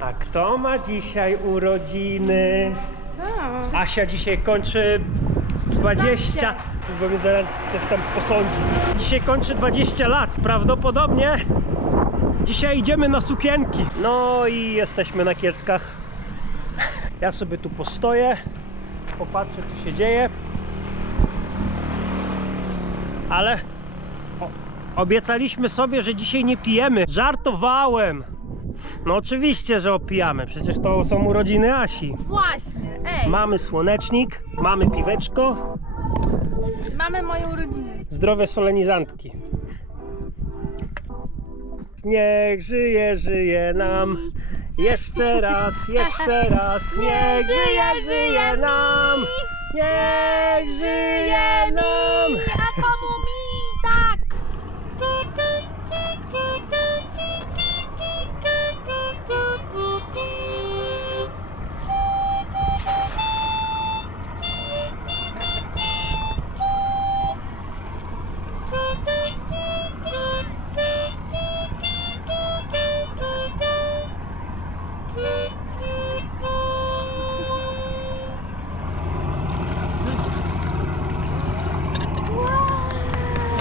A kto ma dzisiaj urodziny? Co? Asia dzisiaj kończy 20, bo mnie zaraz coś tam posądzi. Dzisiaj kończy 20 lat, prawdopodobnie. Dzisiaj idziemy na sukienki. No i jesteśmy na Kieckach. Ja sobie tu postoję, popatrzę, co się dzieje. Ale obiecaliśmy sobie, że dzisiaj nie pijemy. Żartowałem. No oczywiście, że opijamy. Przecież to są urodziny Asi. Właśnie, ej. Mamy słonecznik, mamy piweczko. Mamy moje urodziny. Zdrowe solenizantki. Niech żyje, żyje nam. Jeszcze raz, jeszcze raz. Niech żyje, żyje nam. Niech żyje nam. A komu mi tak?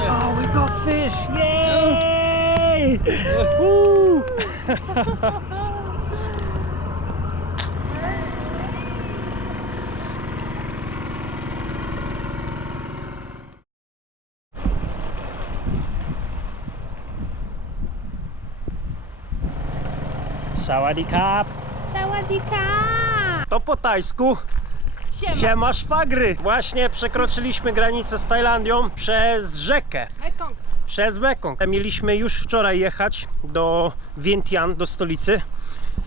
Oh, we got fish! Yay! Woo! Sawadikap! Sawadika! To po tajsku. Siema. Siema szwagry! Właśnie przekroczyliśmy granicę z Tajlandią przez rzekę. Mekong. Przez Mekong. Mieliśmy już wczoraj jechać do Vientiane, do stolicy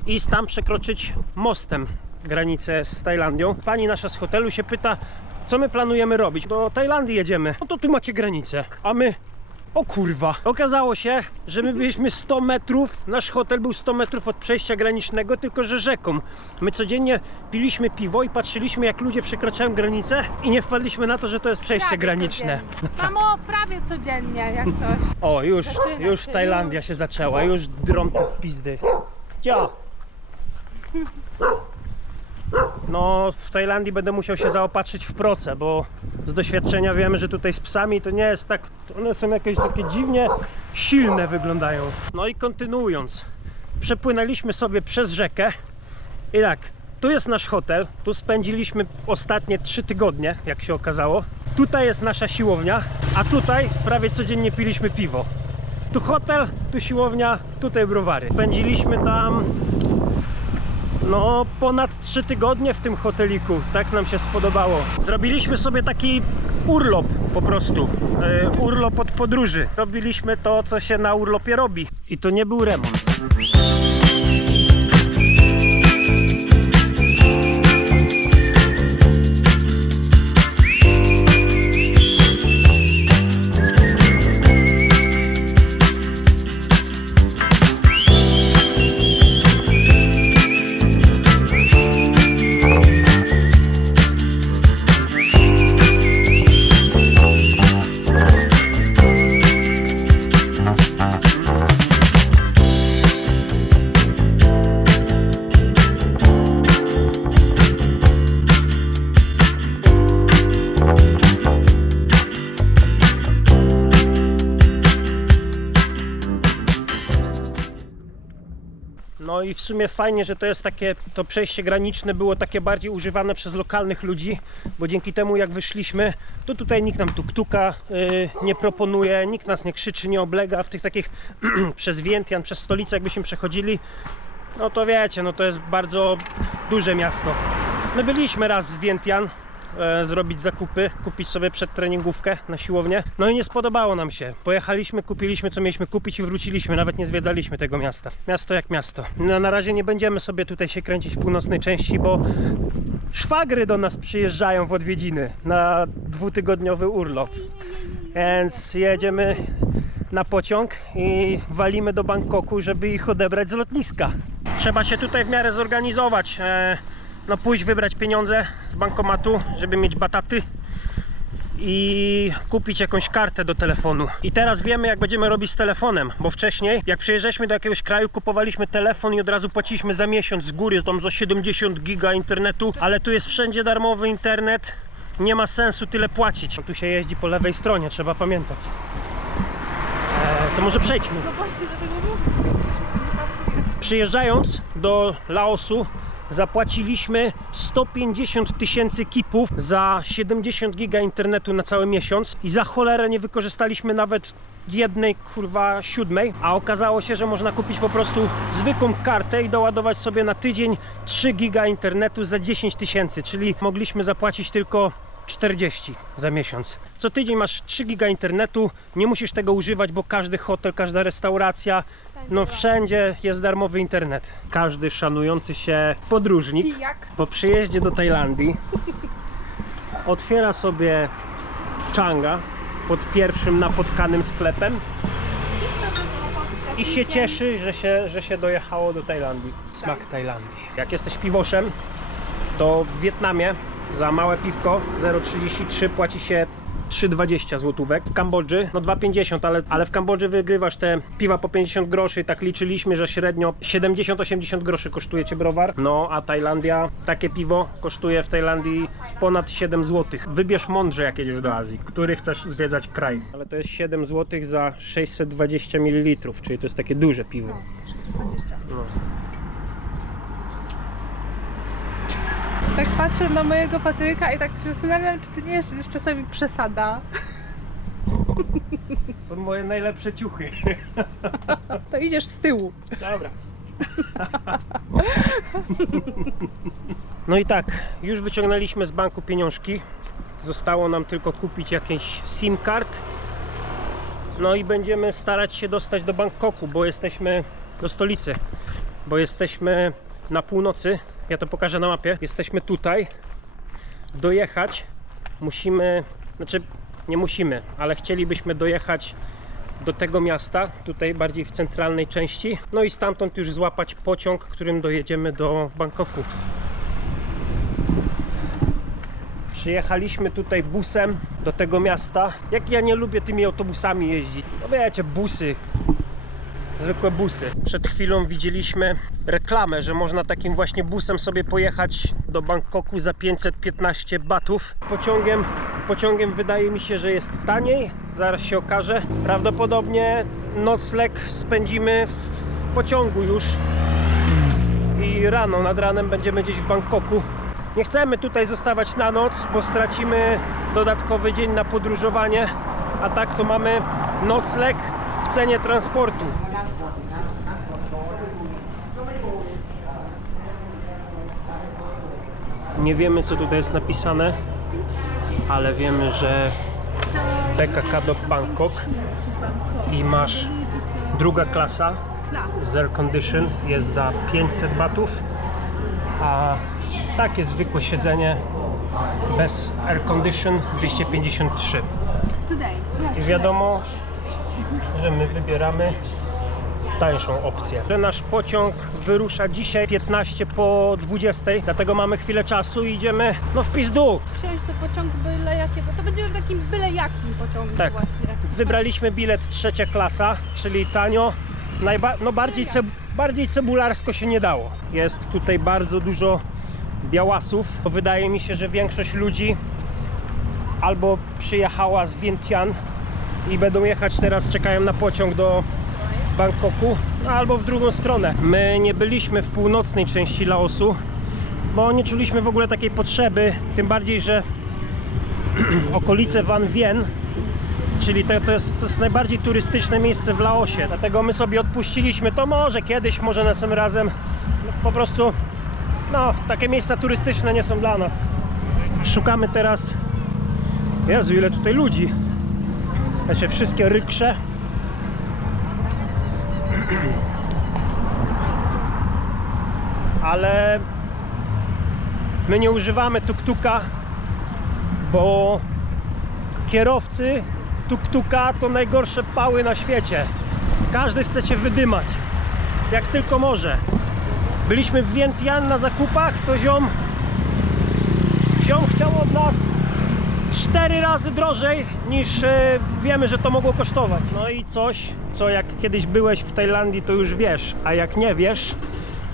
i tam przekroczyć mostem granicę z Tajlandią. Pani nasza z hotelu się pyta, co my planujemy robić. Do Tajlandii jedziemy. No to tu macie granicę. A my... O kurwa! Okazało się, że my byliśmy 100 metrów, nasz hotel był 100 metrów od przejścia granicznego, tylko że rzeką. My codziennie piliśmy piwo i patrzyliśmy, jak ludzie przekraczają granicę i nie wpadliśmy na to, że to jest przejście Prawie graniczne. codziennie. Mamo, prawie codziennie, jak coś. O, już Zaczyna się, Tajlandia się zaczęła, już drąg pod pizdy. Cia! No, w Tajlandii będę musiał się zaopatrzyć w proce, bo z doświadczenia wiemy, że tutaj z psami to nie jest tak, one są jakieś takie dziwnie silne wyglądają. No i kontynuując, przepłynęliśmy sobie przez rzekę i tak, tu jest nasz hotel, tu spędziliśmy ostatnie 3 tygodnie, jak się okazało. Tutaj jest nasza siłownia, a tutaj prawie codziennie piliśmy piwo. Tu hotel, tu siłownia, tutaj browary. Spędziliśmy tam no ponad 3 tygodnie w tym hoteliku, tak nam się spodobało. Zrobiliśmy sobie taki urlop po prostu, urlop od podróży. Robiliśmy to, co się na urlopie robi i to nie był remont. No i w sumie fajnie, że to jest takie, to przejście graniczne było takie bardziej używane przez lokalnych ludzi, bo dzięki temu jak wyszliśmy, to tutaj nikt nam tuk-tuka nie proponuje, nikt nas nie krzyczy, nie oblega w tych takich przez Vientiane, przez stolicę jakbyśmy przechodzili, no to wiecie, no to jest bardzo duże miasto. My byliśmy raz w Vientiane, zrobić zakupy, kupić sobie przedtreningówkę na siłownię. No i nie spodobało nam się. Pojechaliśmy, kupiliśmy co mieliśmy kupić i wróciliśmy. Nawet nie zwiedzaliśmy tego miasta. Miasto jak miasto. No, na razie nie będziemy sobie tutaj się kręcić w północnej części, bo szwagry do nas przyjeżdżają w odwiedziny na 2-tygodniowy urlop. Więc jedziemy na pociąg i walimy do Bangkoku, żeby ich odebrać z lotniska. Trzeba się tutaj w miarę zorganizować. No pójść wybrać pieniądze z bankomatu, żeby mieć bataty i kupić jakąś kartę do telefonu. I teraz wiemy, jak będziemy robić z telefonem, bo wcześniej, jak przyjeżdżaliśmy do jakiegoś kraju, kupowaliśmy telefon i od razu płaciliśmy za miesiąc z góry, tam za 70 giga internetu, ale tu jest wszędzie darmowy internet, nie ma sensu tyle płacić. Tu się jeździ po lewej stronie, trzeba pamiętać. To może przejdźmy. No właśnie do tego mówię. Przyjeżdżając do Laosu zapłaciliśmy 150 000 kipów za 70 giga internetu na cały miesiąc i za cholerę nie wykorzystaliśmy nawet jednej kurwa siódmej, a okazało się, że można kupić po prostu zwykłą kartę i doładować sobie na tydzień 3 giga internetu za 10 000, czyli mogliśmy zapłacić tylko 40 za miesiąc. Co tydzień masz 3 giga internetu, nie musisz tego używać, bo każdy hotel, każda restauracja, no wszędzie jest darmowy internet. Każdy szanujący się podróżnik po przyjeździe do Tajlandii otwiera sobie Changa pod pierwszym napotkanym sklepem i się cieszy, że się dojechało do Tajlandii. Smak Tajlandii. Jak jesteś piwoszem, to w Wietnamie za małe piwko 0,33 płaci się 3,20 złotówek. W Kambodży no 2,50, ale w Kambodży wygrywasz te piwa po 50 groszy. Tak liczyliśmy, że średnio 70-80 groszy kosztuje cię browar. No a Tajlandia, takie piwo kosztuje w Tajlandii ponad 7 zł. Wybierz mądrze, jak jedziesz do Azji, który chcesz zwiedzać kraj. Ale to jest 7 zł za 620 ml, czyli to jest takie duże piwo. 620. No. Tak patrzę na mojego Patryka i tak się zastanawiam, czy to nie jest czasami przesada. Są moje najlepsze ciuchy. To idziesz z tyłu. Dobra. No i tak, już wyciągnęliśmy z banku pieniążki. Zostało nam tylko kupić jakieś SIM card. No i będziemy starać się dostać do Bangkoku, bo jesteśmy do stolicy. Bo jesteśmy na północy. Ja to pokażę na mapie. Jesteśmy tutaj. Dojechać musimy, znaczy nie musimy, ale chcielibyśmy dojechać do tego miasta, tutaj bardziej w centralnej części. No i stamtąd już złapać pociąg, którym dojedziemy do Bangkoku. Przyjechaliśmy tutaj busem do tego miasta. Jak ja nie lubię tymi autobusami jeździć. No wiecie, busy. Zwykłe busy. Przed chwilą widzieliśmy reklamę, że można takim właśnie busem sobie pojechać do Bangkoku za 515 batów. Pociągiem wydaje mi się, że jest taniej. Zaraz się okaże. Prawdopodobnie nocleg spędzimy w pociągu już. I rano, nad ranem będziemy gdzieś w Bangkoku. Nie chcemy tutaj zostawać na noc, bo stracimy dodatkowy dzień na podróżowanie. A tak to mamy nocleg w cenie transportu. Nie wiemy, co tutaj jest napisane, ale wiemy, że PKK do Bangkok i masz druga klasa z air condition jest za 500 batów, a takie zwykłe siedzenie bez air condition 253. I wiadomo, że my wybieramy tańszą opcję. Że nasz pociąg wyrusza dzisiaj 15 po 20, dlatego mamy chwilę czasu i idziemy no w pizdu. Wsiąść do pociągu byle jakiego, to będziemy takim byle jakim pociągu Tak. właśnie. Wybraliśmy bilet trzecia klasa, czyli tanio. No bardziej cebularsko się nie dało. Jest tutaj bardzo dużo białasów. Wydaje mi się, że większość ludzi albo przyjechała z Vientiane i będą jechać teraz, czekają na pociąg do Bangkoku, albo w drugą stronę. My nie byliśmy w północnej części Laosu, bo nie czuliśmy w ogóle takiej potrzeby, tym bardziej, że okolice Van Vien, czyli to jest najbardziej turystyczne miejsce w Laosie, dlatego my sobie odpuściliśmy to może kiedyś, może następnym razem. Po prostu no, takie miejsca turystyczne nie są dla nas. Szukamy teraz, Jezu, ile tutaj ludzi, znaczy wszystkie ryksze. Ale my nie używamy tuk-tuka, bo kierowcy tuk-tuka to najgorsze pały na świecie. Każdy chce cię wydymać, jak tylko może. Byliśmy w Vientiane na zakupach, to ziom chciał od nas 4 razy drożej niż wiemy, że to mogło kosztować. No i coś, co jak kiedyś byłeś w Tajlandii, to już wiesz, a jak nie wiesz,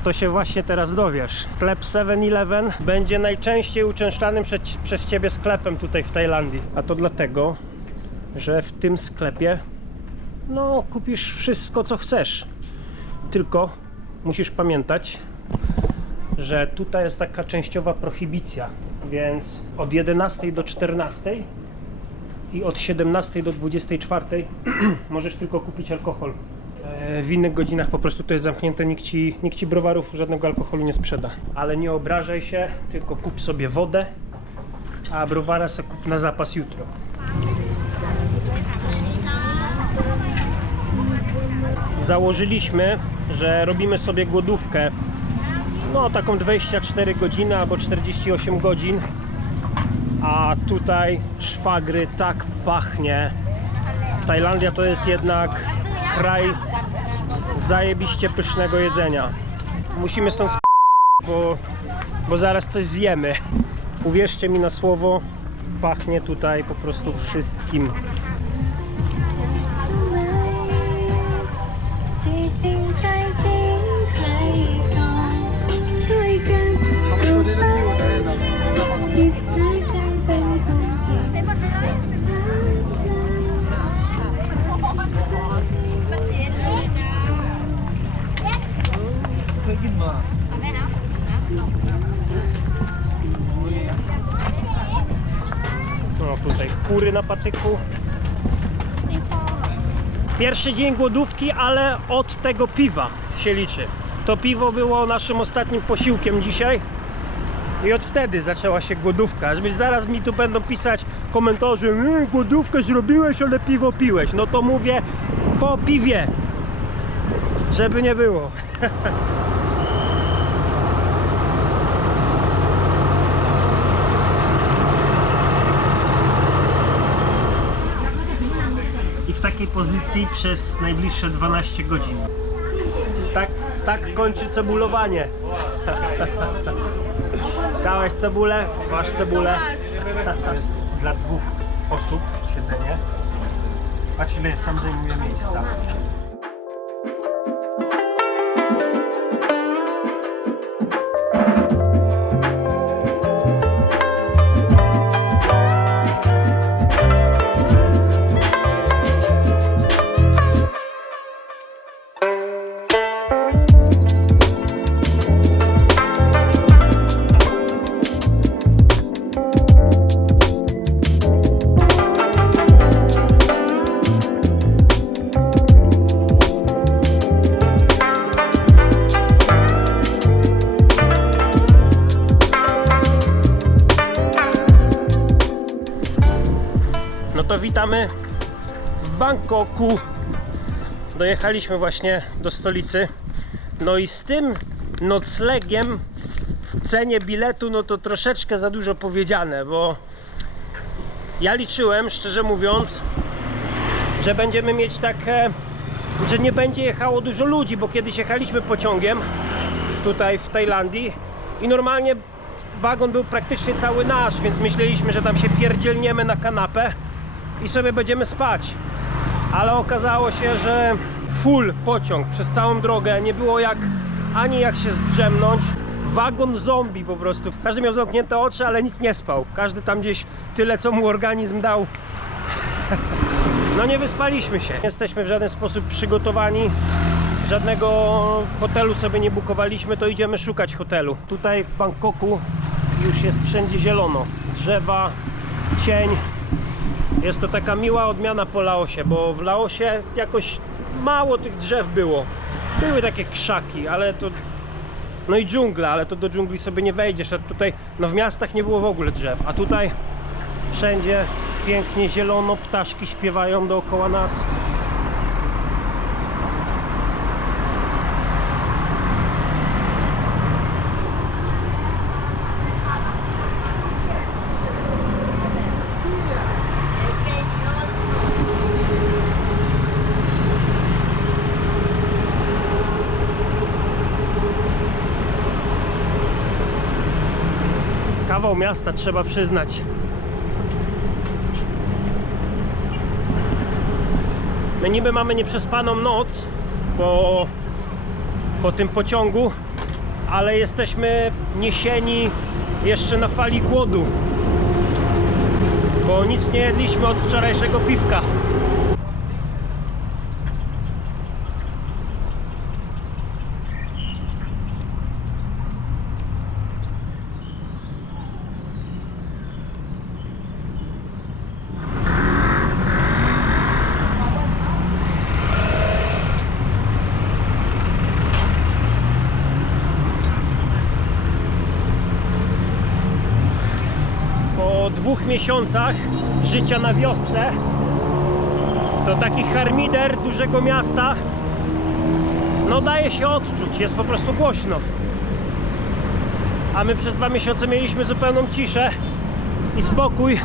to się właśnie teraz dowiesz. Sklep 7-Eleven będzie najczęściej uczęszczanym przez ciebie sklepem tutaj w Tajlandii. A to dlatego, że w tym sklepie no kupisz wszystko, co chcesz. Tylko musisz pamiętać, że tutaj jest taka częściowa prohibicja, więc od 11 do 14 i od 17 do 24 możesz tylko kupić alkohol. W innych godzinach po prostu to jest zamknięte, nikt ci browarów, żadnego alkoholu nie sprzeda. Ale nie obrażaj się, tylko kup sobie wodę, a browara sobie kup na zapas jutro. Założyliśmy, że robimy sobie głodówkę, no taką 24 godziny albo 48 godzin, a tutaj szwagry tak pachnie. Tajlandia to jest jednak kraj zajebiście pysznego jedzenia. Musimy stąd bo zaraz coś zjemy. Uwierzcie mi na słowo, pachnie tutaj po prostu wszystkim. No tutaj kury na patyku. Pierwszy dzień głodówki, ale od tego piwa się liczy. To piwo było naszym ostatnim posiłkiem dzisiaj i od wtedy zaczęła się głodówka. Żebyś zaraz mi tu będą pisać komentarze, głodówkę zrobiłeś, ale piwo piłeś. No to mówię po piwie, żeby nie było. I w takiej pozycji przez najbliższe 12 godzin. Tak kończy cebulowanie. Dałeś cebulę, masz cebulę. Jest dla 2 osób siedzenie. Patrz ile sam zajmuje miejsca. No to witamy w Bangkoku. Dojechaliśmy właśnie do stolicy. No i z tym noclegiem w cenie biletu, no to troszeczkę za dużo powiedziane, bo ja liczyłem, szczerze mówiąc, że będziemy mieć takie, że nie będzie jechało dużo ludzi, bo kiedyś jechaliśmy pociągiem tutaj w Tajlandii i normalnie wagon był praktycznie cały nasz, więc myśleliśmy, że tam się pierdzielniemy na kanapę i sobie będziemy spać, ale okazało się, że full pociąg przez całą drogę, nie było ani jak się zdrzemnąć. Wagon zombie po prostu, każdy miał zamknięte oczy, ale nikt nie spał, każdy tam gdzieś tyle co mu organizm dał. No nie wyspaliśmy się, nie jesteśmy w żaden sposób przygotowani, żadnego hotelu sobie nie bukowaliśmy, to idziemy szukać hotelu. Tutaj w Bangkoku już jest wszędzie zielono, drzewa, cień. Jest to taka miła odmiana po Laosie, bo w Laosie jakoś mało tych drzew było. Były takie krzaki, ale to... No i dżungla, ale to do dżungli sobie nie wejdziesz, a tutaj no w miastach nie było w ogóle drzew, a tutaj wszędzie pięknie zielono, ptaszki śpiewają dookoła nas. Kawał miasta, trzeba przyznać. My niby mamy nieprzespaną noc po tym pociągu, ale jesteśmy niesieni jeszcze na fali głodu, bo nic nie jedliśmy od wczorajszego piwka. Po 2 miesiącach życia na wiosce to taki harmider dużego miasta no daje się odczuć, jest po prostu głośno, a my przez 2 miesiące mieliśmy zupełną ciszę i spokój,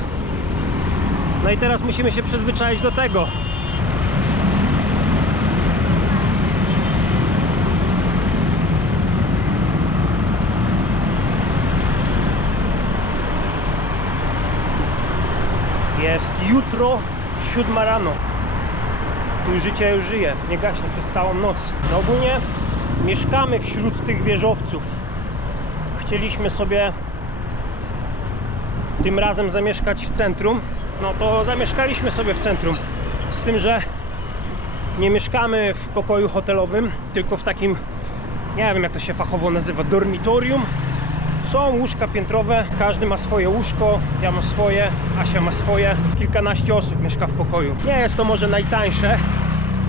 no i teraz musimy się przyzwyczaić do tego. Jest jutro 7 rano. Tu życie już żyje, nie gaśnie przez całą noc. No ogólnie mieszkamy wśród tych wieżowców. Chcieliśmy sobie tym razem zamieszkać w centrum. No to zamieszkaliśmy sobie w centrum. Z tym, że nie mieszkamy w pokoju hotelowym, tylko w takim, nie wiem jak to się fachowo nazywa, dormitorium. Są łóżka piętrowe, każdy ma swoje łóżko, ja mam swoje, Asia ma swoje. Kilkanaście osób mieszka w pokoju. Nie jest to może najtańsze,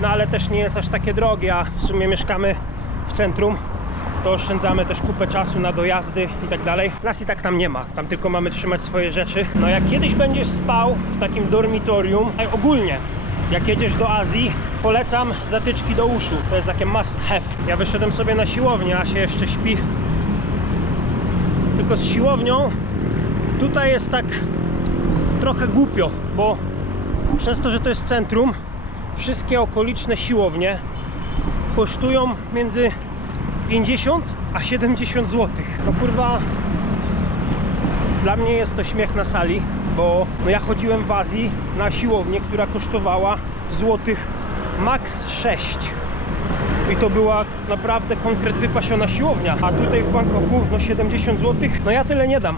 no ale też nie jest aż takie drogie, a w sumie mieszkamy w centrum, to oszczędzamy też kupę czasu na dojazdy i tak dalej. Nas i tak tam nie ma, tam tylko mamy trzymać swoje rzeczy. No jak kiedyś będziesz spał w takim dormitorium, ogólnie jak jedziesz do Azji, polecam zatyczki do uszu, to jest takie must have. Ja wyszedłem sobie na siłownię, Asia jeszcze śpi. Tylko z siłownią tutaj jest tak trochę głupio, bo przez to, że to jest centrum, wszystkie okoliczne siłownie kosztują między 50 a 70 zł. No kurwa, dla mnie jest to śmiech na sali, bo no ja chodziłem w Azji na siłownię, która kosztowała złotych max 6. I to była naprawdę konkret wypasiona siłownia. A tutaj w Bangkoku no 70 zł, no ja tyle nie dam.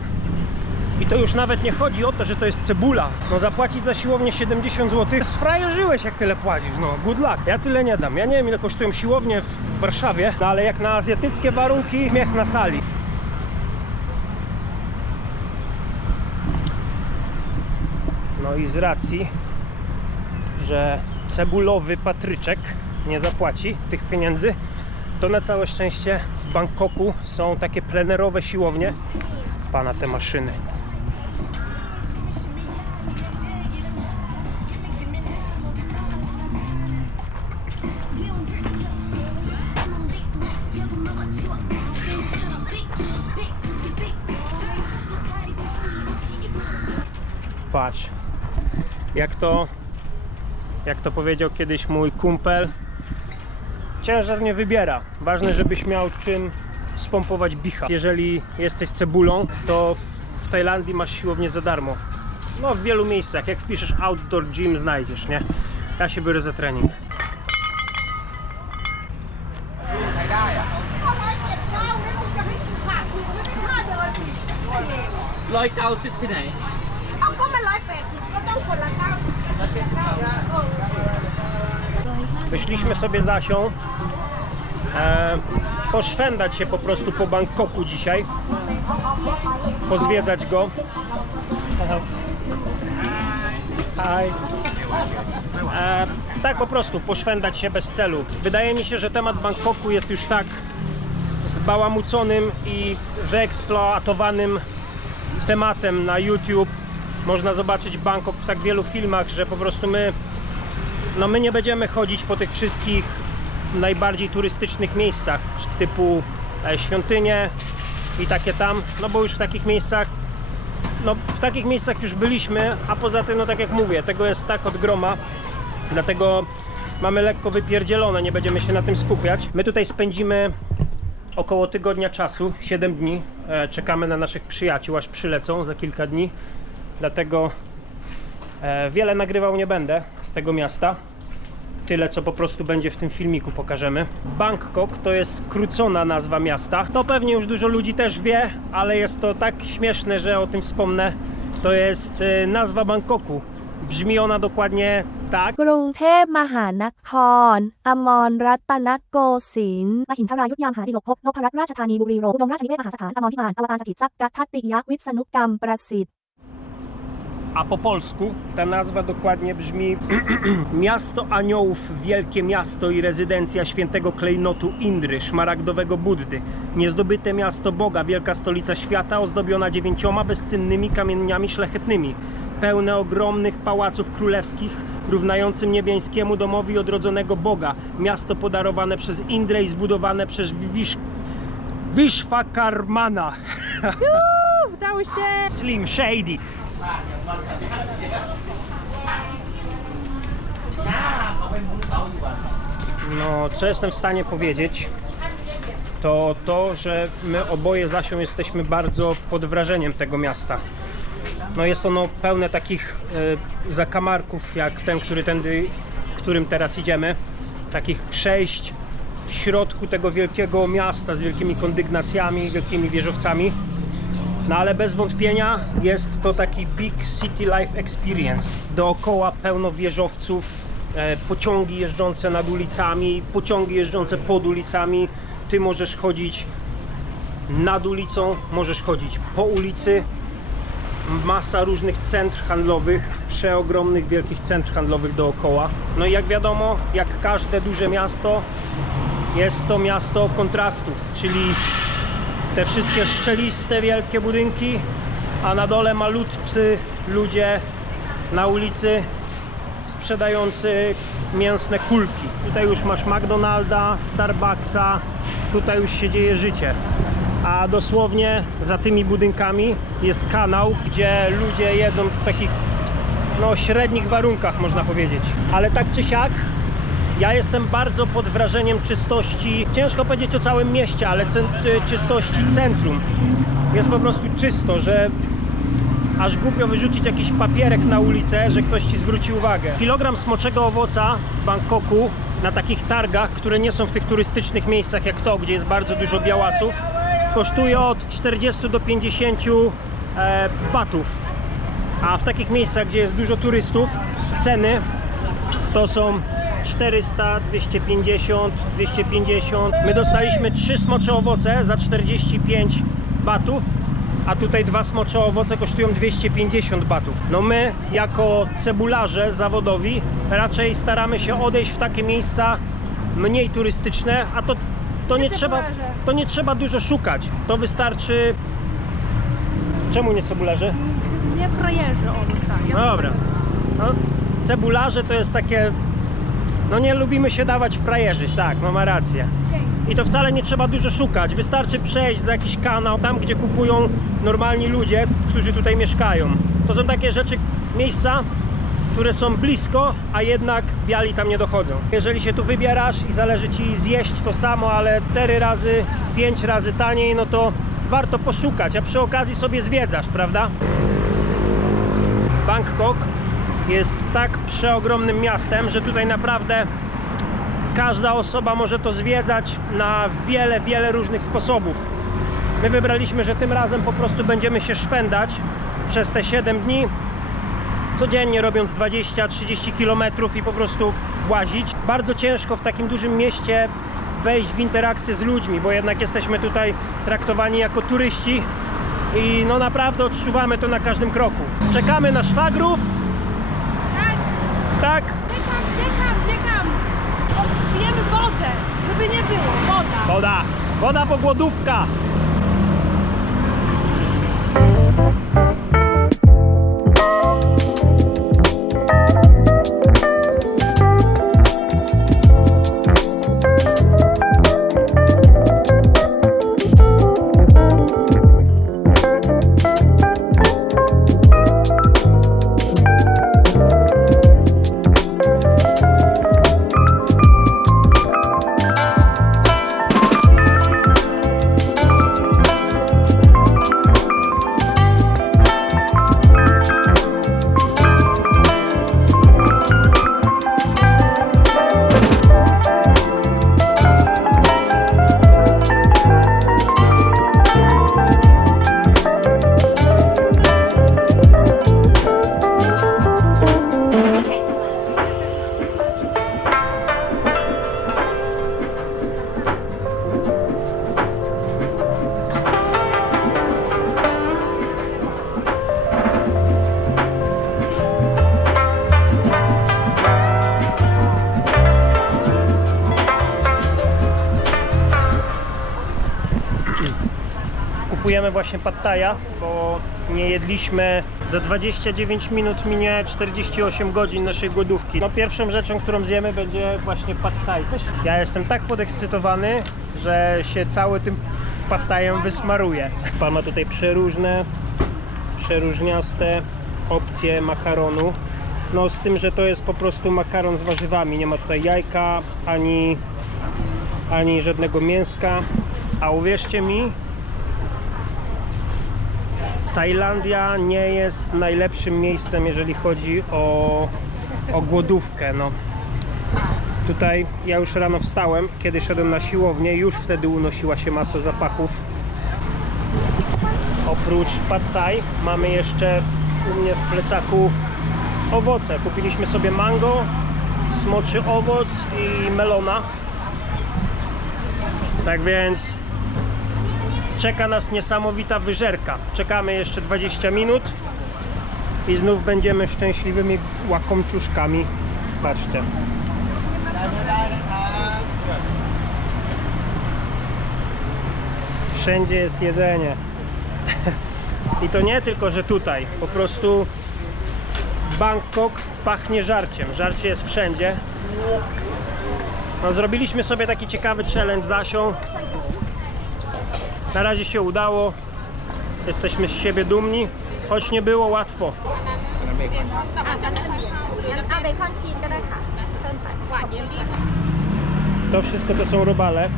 I to już nawet nie chodzi o to, że to jest cebula. No zapłacić za siłownię 70 zł, sfrajerzyłeś jak tyle płacisz, no good luck. Ja tyle nie dam. Ja nie wiem ile kosztują siłownie w Warszawie, no ale jak na azjatyckie warunki, śmiech na sali. No i z racji, że cebulowy Patryczek nie zapłaci tych pieniędzy, to na całe szczęście w Bangkoku są takie plenerowe siłownie. Pana te maszyny. Patrz, jak to powiedział kiedyś mój kumpel, ciężar nie wybiera. Ważne, żebyś miał czym spompować bicha. Jeżeli jesteś cebulą, to w Tajlandii masz siłownię za darmo. No w wielu miejscach, jak wpiszesz outdoor gym, znajdziesz, nie? Ja się biorę za trening. Wyszliśmy sobie z Asią poszwendać się po prostu po Bangkoku dzisiaj, pozwiedzać go. Hi. Tak po prostu poszwendać się bez celu. Wydaje mi się, że temat Bangkoku jest już tak zbałamuconym i wyeksploatowanym tematem na YouTube. Można zobaczyć Bangkok w tak wielu filmach, że po prostu my nie będziemy chodzić po tych wszystkich najbardziej turystycznych miejscach typu świątynie i takie tam, no bo już w takich miejscach już byliśmy, a poza tym, no tak jak mówię, tego jest tak od groma, dlatego mamy lekko wypierdzielone, nie będziemy się na tym skupiać. My tutaj spędzimy około tygodnia czasu, 7 dni, czekamy na naszych przyjaciół, aż przylecą za kilka dni, dlatego wiele nagrywał nie będę z tego miasta. tyle, co po prostu będzie w tym filmiku pokażemy. Bangkok to jest skrócona nazwa miasta. To pewnie już dużo ludzi też wie, ale jest to tak śmieszne, że o tym wspomnę. To jest nazwa Bangkoku. Brzmi ona dokładnie tak. กรุงเทพมหานคร อมรรัตนโกสินทร์มหินทรายุทธยามหาดิลกภพนพรัตน์ราชธานีบุรีโรมอุดมราชนิเวศมหาสถานอมรพิมานอวตารสถิตสักกะทัตติยวิษณุกรรมประสิทธิ์ A po polsku ta nazwa dokładnie brzmi Miasto Aniołów, Wielkie Miasto i rezydencja świętego klejnotu Indry, szmaragdowego Buddy. Niezdobyte miasto Boga, wielka stolica świata, ozdobiona 9 bezcennymi kamieniami szlachetnymi. Pełne ogromnych pałaców królewskich, równającym niebiańskiemu domowi odrodzonego Boga. Miasto podarowane przez Indrę i zbudowane przez Vishvakarmana. Udało się! Slim Shady. No, co jestem w stanie powiedzieć, to to, że my oboje z Asią jesteśmy bardzo pod wrażeniem tego miasta. No, jest ono pełne takich zakamarków, jak ten, którym teraz idziemy. Takich przejść w środku tego wielkiego miasta z wielkimi kondygnacjami, wielkimi wieżowcami. No ale bez wątpienia jest to taki big city life experience. Dookoła pełno wieżowców, pociągi jeżdżące nad ulicami, pociągi jeżdżące pod ulicami. Ty możesz chodzić nad ulicą, możesz chodzić po ulicy. Masa różnych centr handlowych, przeogromnych, wielkich centr handlowych dookoła. No i jak wiadomo, jak każde duże miasto, jest to miasto kontrastów, czyli te wszystkie szczeliste, wielkie budynki, a na dole malutcy ludzie na ulicy sprzedający mięsne kulki. Tutaj już masz McDonalda, Starbucksa, tutaj już się dzieje życie. A dosłownie za tymi budynkami jest kanał, gdzie ludzie jedzą w takich średnich warunkach, można powiedzieć. Ale tak czy siak, ja jestem bardzo pod wrażeniem czystości, ciężko powiedzieć o całym mieście, ale czystości centrum. Jest po prostu czysto, że aż głupio wyrzucić jakiś papierek na ulicę, że ktoś ci zwróci uwagę. Kilogram smoczego owoca w Bangkoku na takich targach, które nie są w tych turystycznych miejscach jak to, gdzie jest bardzo dużo białasów, kosztuje od 40 do 50 batów. A w takich miejscach, gdzie jest dużo turystów, ceny to są 400, 250, 250. My dostaliśmy 3 smocze owoce za 45 batów, a tutaj 2 smocze owoce kosztują 250 batów. No my jako cebularze zawodowi raczej staramy się odejść w takie miejsca mniej turystyczne, a to nie trzeba dużo szukać. To wystarczy... Czemu nie cebularze? Nie frajerzy, tak. No dobra. No, cebularze to jest takie... No nie lubimy się dawać frajerzyć, tak, no ma rację. I to wcale nie trzeba dużo szukać. Wystarczy przejść za jakiś kanał, tam gdzie kupują normalni ludzie, którzy tutaj mieszkają. To są takie rzeczy, miejsca, które są blisko, a jednak biali tam nie dochodzą. Jeżeli się tu wybierasz i zależy ci zjeść to samo, ale 4 razy, 5 razy taniej, no to warto poszukać, a przy okazji sobie zwiedzasz, prawda? Bangkok jest tak przeogromnym miastem, że tutaj naprawdę każda osoba może to zwiedzać na wiele, wiele różnych sposobów. My wybraliśmy, że tym razem po prostu będziemy się szwendać przez te 7 dni, codziennie robiąc 20-30 km i po prostu łazić. Bardzo ciężko w takim dużym mieście wejść w interakcję z ludźmi, bo jednak jesteśmy tutaj traktowani jako turyści i no naprawdę odczuwamy to na każdym kroku. Czekamy na szwagrów. Tak? Czekam! Pijemy wodę, żeby nie było, woda. Woda po głodówka. kupujemy właśnie pad thai'a, bo nie jedliśmy. Za 29 minut minie 48 godzin naszej głodówki. No pierwszą rzeczą, którą zjemy, będzie właśnie pad thai. Ja jestem tak podekscytowany, że się cały tym pad thai'em wysmaruje. Pan ma tutaj przeróżniaste opcje makaronu. No z tym, że to jest po prostu makaron z warzywami. Nie ma tutaj jajka, ani żadnego mięska. A uwierzcie mi, Tajlandia nie jest najlepszym miejscem, jeżeli chodzi o głodówkę. No. Tutaj ja już rano wstałem, kiedy szedłem na siłownię, już wtedy unosiła się masa zapachów. Oprócz pad thai mamy jeszcze u mnie w plecaku owoce. Kupiliśmy sobie mango, smoczy owoc i melona. Tak więc czeka nas niesamowita wyżerka. Czekamy jeszcze 20 minut i znów będziemy szczęśliwymi łakomczuszkami. Patrzcie. Wszędzie jest jedzenie. I to nie tylko, że tutaj. Po prostu Bangkok pachnie żarciem. Żarcie jest wszędzie. No, zrobiliśmy sobie taki ciekawy challenge z Asią. Na razie się udało. Jesteśmy z siebie dumni, choć nie było łatwo. เอาเบคอนชีสก็ได้ค่ะเพิ่มไปหวานเยลลี่ To wszystko to są robale.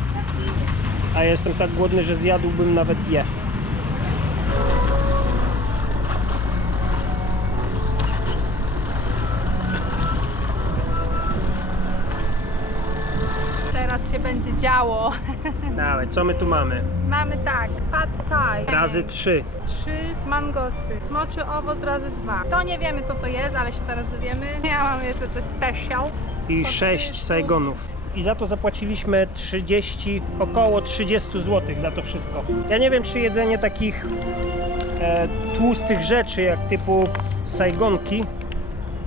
A jestem tak głodny, że zjadłbym nawet je. Teraz się będzie działo. Dawaj, co my tu mamy? Mamy tak, pad thai. Razy 3. 3 mangosy. Smoczy owoc razy 2. To nie wiemy co to jest, ale się zaraz dowiemy. Ja mam jeszcze coś special. I Po 6 30. sajgonów. I za to zapłaciliśmy około 30 zł za to wszystko. Ja nie wiem, czy jedzenie takich tłustych rzeczy, jak typu sajgonki,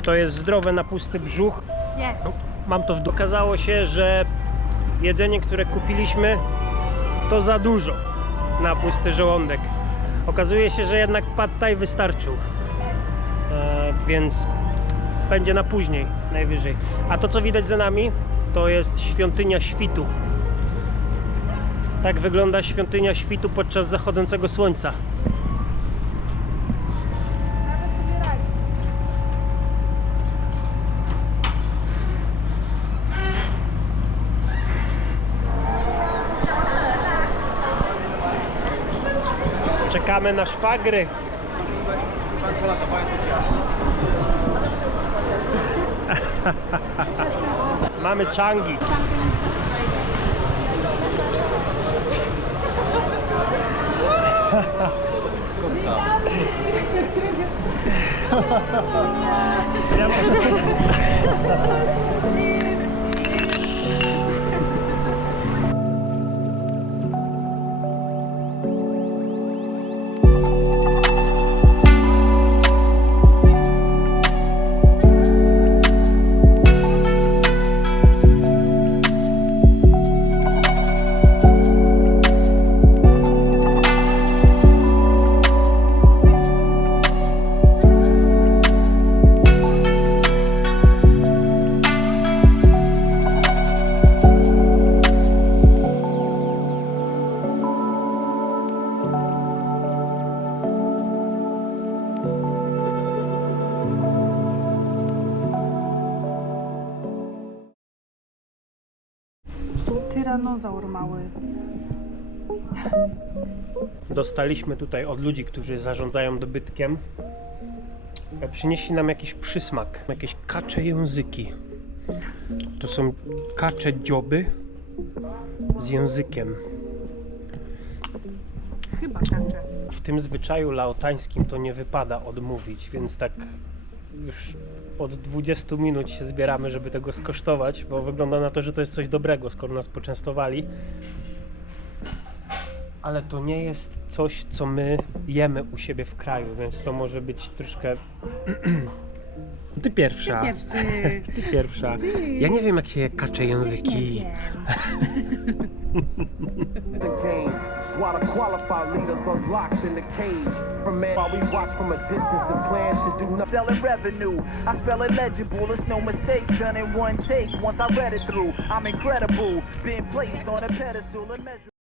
to jest zdrowe na pusty brzuch. Jest. Mam to w dół. Okazało się, że jedzenie, które kupiliśmy, to za dużo na pusty żołądek. Okazuje się, że jednak pad thai wystarczył. Więc będzie na później, najwyżej. A to, co widać za nami, to jest świątynia świtu. Tak wygląda świątynia świtu podczas zachodzącego słońca. Nawet sobie radzi. Czekamy na szwagry. Mamy changi. Tyranozaur mały. Dostaliśmy tutaj od ludzi, którzy zarządzają dobytkiem. Przynieśli nam jakiś przysmak, jakieś kacze języki. To są kacze dzioby z językiem. Chyba kacze. W tym zwyczaju laotańskim to nie wypada odmówić, więc tak już od 20 minut się zbieramy, żeby tego skosztować, bo wygląda na to, że to jest coś dobrego, skoro nas poczęstowali. Ale to nie jest coś, co my jemy u siebie w kraju, więc to może być troszkę... Ty pierwsza. Ty pierwsza. Ja nie wiem, jak się je kacze języki. The game. while the qualified leaders are locked in the cage. From man, while we watch from a distance and plan to do nothing. Selling revenue, I spell it legible. It's no mistakes done in one take. Once I read it through, I'm incredible. Being placed on a pedestal and measure.